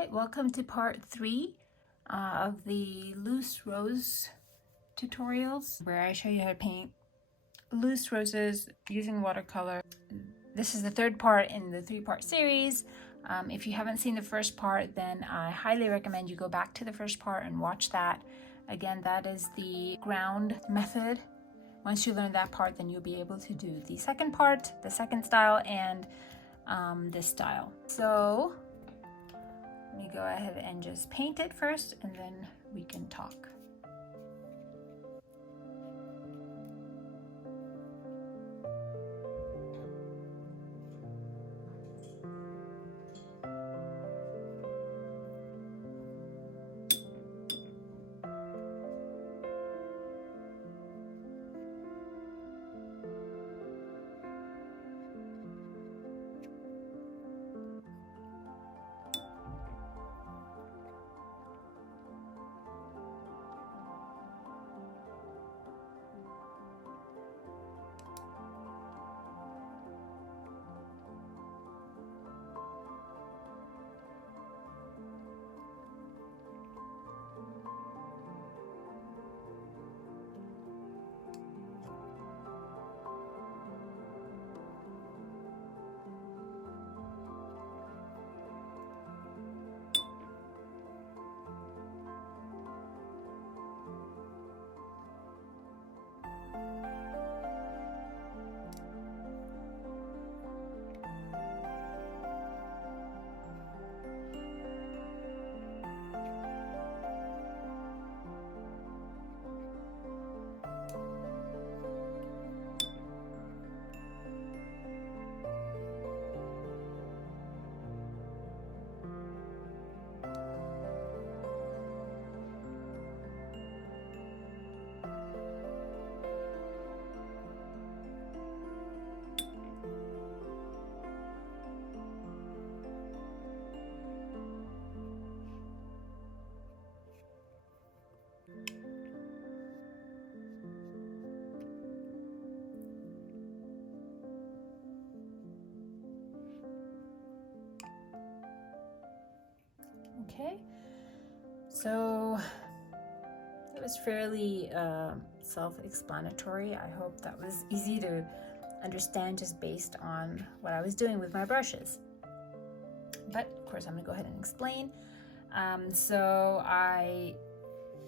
Alright, welcome to part 3 of the loose rose tutorials, where I show you how to paint loose roses using watercolor. This is the third part in the 3-part series. If you haven't seen the first part, then I highly recommend you go back to the first part and watch that. Again, that is the ground method. Once you learn that part, then you'll be able to do the second part, the second style, and this style. So let me go ahead and just paint it first, and then we can talk. Okay, so it was fairly self-explanatory. I hope that was easy to understand just based on what I was doing with my brushes. But of course, I'm gonna go ahead and explain. So I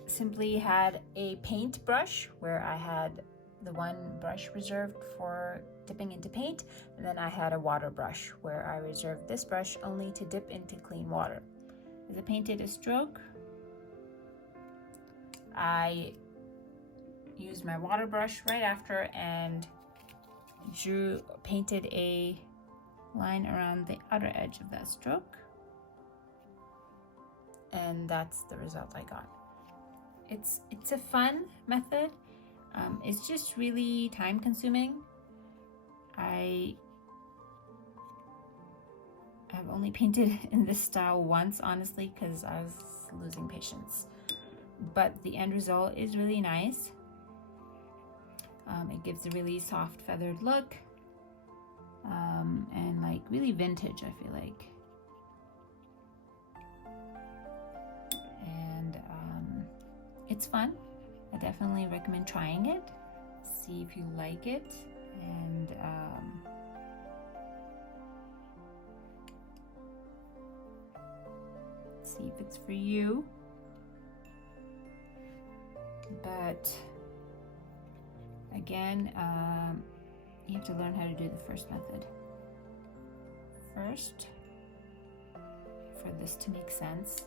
simply had a paint brush where I had the one brush reserved for dipping into paint, and then I had a water brush where I reserved this brush only to dip into clean water. As I painted a stroke, I used my water brush right after and painted a line around the outer edge of that stroke, and that's the result I got. It's a fun method. It's just really time consuming. I've only painted in this style once, honestly, because I was losing patience. But the end result is really nice. It gives a really soft feathered look, and like really vintage, I feel like. And it's fun. I definitely recommend trying it. See if you like it, and see if it's for you. But again, you have to learn how to do the first method first for this to make sense.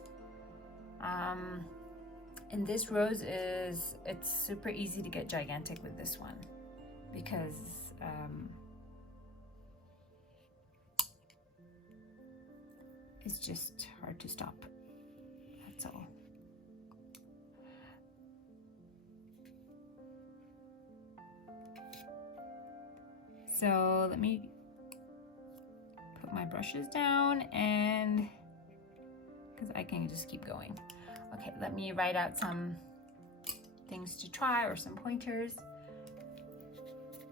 And this rose it's super easy to get gigantic with this one because it's just hard to stop. That's all. So let me put my brushes down, and because I can just keep going. Okay, let me write out some things to try or some pointers.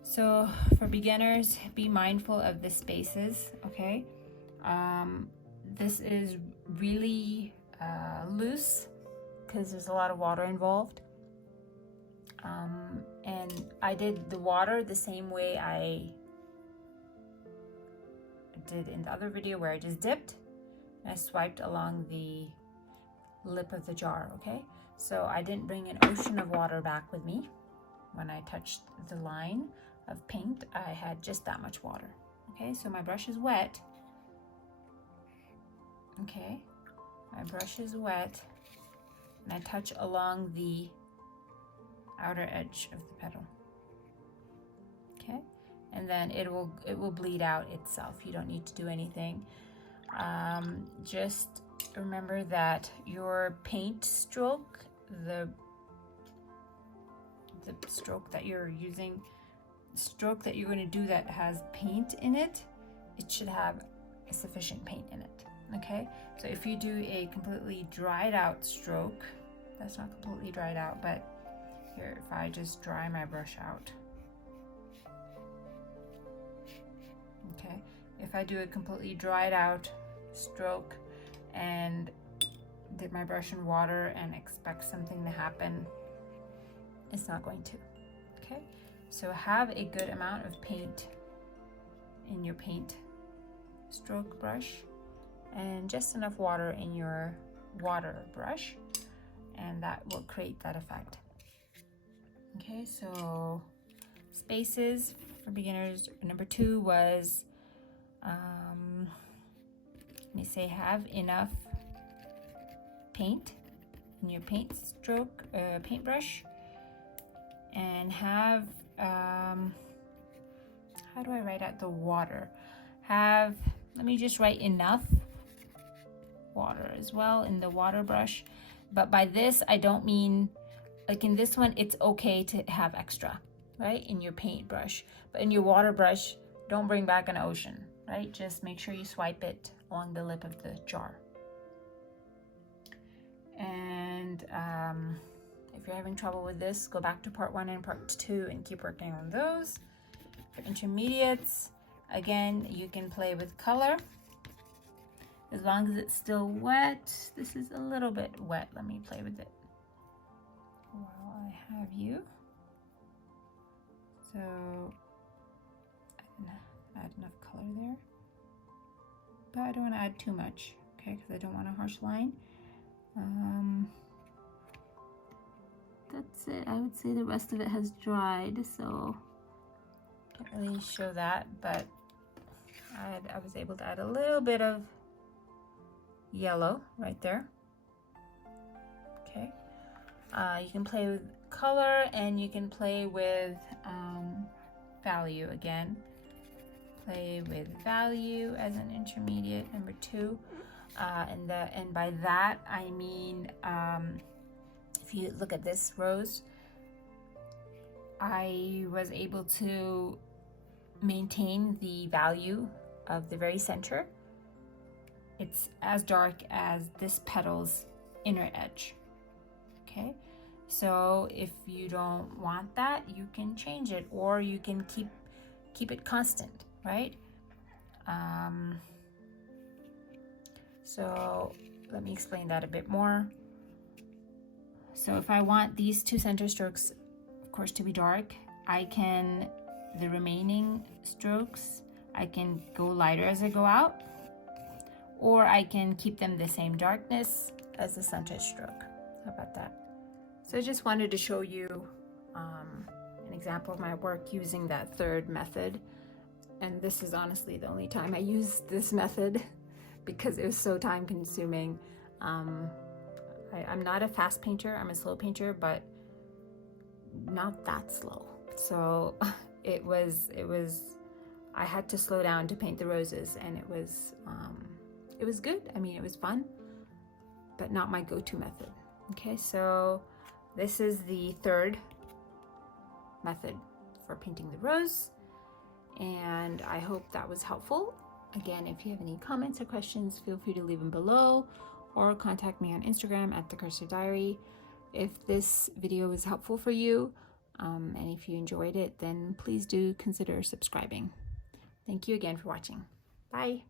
So for beginners, be mindful of the spaces, okay? This is really loose because there's a lot of water involved. And I did the water the same way I did in the other video, where I just dipped and I swiped along the lip of the jar, okay? So I didn't bring an ocean of water back with me. When I touched the line of paint, I had just that much water, okay? So my brush is wet, okay? My brush is wet, and I touch along the outer edge of the petal, okay? And then it will bleed out itself. You don't need to do anything. Just remember that your paint stroke, the stroke that you're using, stroke that you're going to do that has paint in it, it should have sufficient paint in it, okay? So if you do a completely dried out stroke, that's not completely dried out, but here, if I just dry my brush out, okay, if I do a completely dried out stroke and dip my brush in water and expect something to happen, it's not going to, okay? So have a good amount of paint in your paint stroke brush and just enough water in your water brush, and that will create that effect. Okay, so spaces for beginners, number 2 was, let me say, have enough paint in your paint stroke, paintbrush, and have, how do I write out the water? Have, let me just write enough water as well in the water brush. But by this, I don't mean, like in this one, it's okay to have extra, right, in your paintbrush. But in your water brush, don't bring back an ocean, right? Just make sure you swipe it along the lip of the jar. And if you're having trouble with this, go back to part 1 and part 2 and keep working on those. For intermediates, again, you can play with color as long as it's still wet. This is a little bit wet. Let me play with it while I have you. So add enough color there, but I don't want to add too much, okay, because I don't want a harsh line. That's it. I would say the rest of it has dried, so can't really show that, but I was able to add a little bit of yellow right there. Okay, you can play with color and you can play with value again. Play with value as an intermediate, number 2, and by that I mean, if you look at this rose, I was able to maintain the value of the very center. It's as dark as this petal's inner edge, okay? So if you don't want that, you can change it, or you can keep it constant, right? So let me explain that a bit more. So if I want these 2 center strokes, of course, to be dark, I can, the remaining strokes, I can go lighter as I go out, or I can keep them the same darkness as the center stroke. How about that? So I just wanted to show you an example of my work using that 3rd method. And this is honestly the only time I used this method because it was so time consuming. I'm not a fast painter, I'm a slow painter, but not that slow. So it was, I had to slow down to paint the roses, and it was good. I mean, it was fun, but not my go-to method. Okay, so this is the 3rd method for painting the rose, and I hope that was helpful. Again, if you have any comments or questions, feel free to leave them below, or contact me on Instagram at The Cursor Diary. If this video was helpful for you, and if you enjoyed it, then please do consider subscribing. Thank you again for watching. Bye.